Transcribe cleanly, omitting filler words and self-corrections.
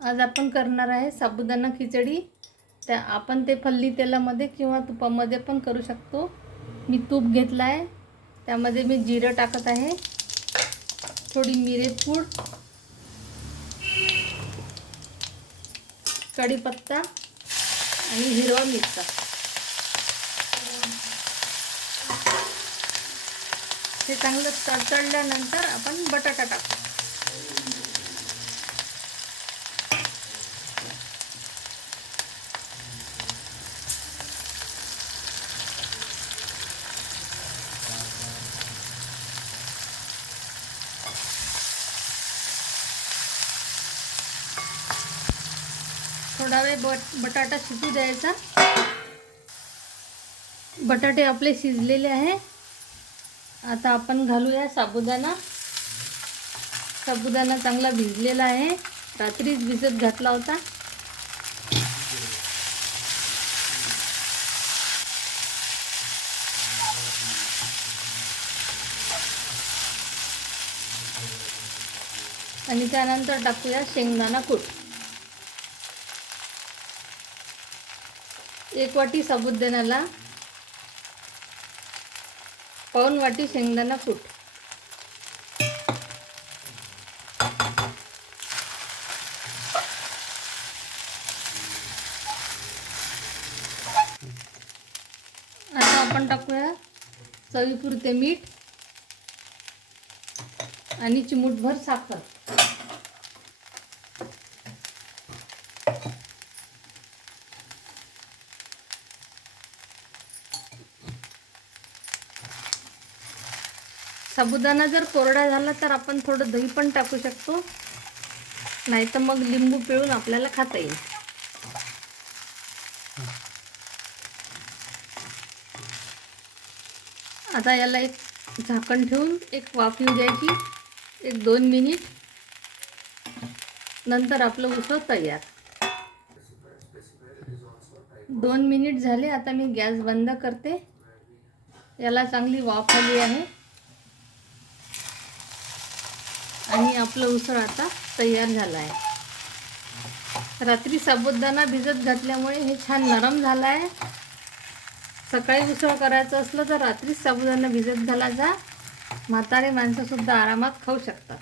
आज आपण करणार आहे साबुदाणा खिचडी। त्या आपण ते फल्ली तेलामध्ये किंवा तुपामध्ये पण करू शकतो। मी तूप घेतला आहे, त्यामध्ये मी जिरं टाकत आहे, थोडी मिरेपूड, कढीपत्ता आणि हिरवा मिरचा। हे चांगलं तडतडल्यानंतर आपण बटाटा टाकू। थोडा वेळ बटाटा शिजू द्यायचा। बटाटे आपले शिजलेले आहे। आता आपण घालूया साबुदाणा। साबुदाणा चांगला भिजलेला आहे, रात्रीच भिजत घातला होता। आणि त्यानंतर टाकूया शेंगदाणा कूट। 1 वाटी साबुदाण्याला पाऊण वाटी शेंगदाणा कूट। आता आपण टाकूया चवीपुरते मीठ आणि चिमूटभर साखर। साबुदाणा जर कोरडा झाला तर आपण थोडं दही पण टाकू शकतो, नाही तर मग लिंबू पिळून आपल्याला खाता येईल। आता याला एक झाकण ठेवून एक वाफ येऊ द्यायची, 1-2 मिनिट, नंतर आपलं उसळ तयार। 2 मिनिट झाले। आता मी गॅस बंद करते। याला चांगली वाफ आली आहे आणि आपलं उसळ आता तयार झालं आहे। रात्री साबुदाणा भिजत घातल्यामुळे हे छान नरम झालं आहे। सकाळी उसळ करायचं असलं तर रात्रीच साबुदाणा भिजत घालायचा। म्हातारे माणसंसुद्धा आरामात खाऊ शकतात।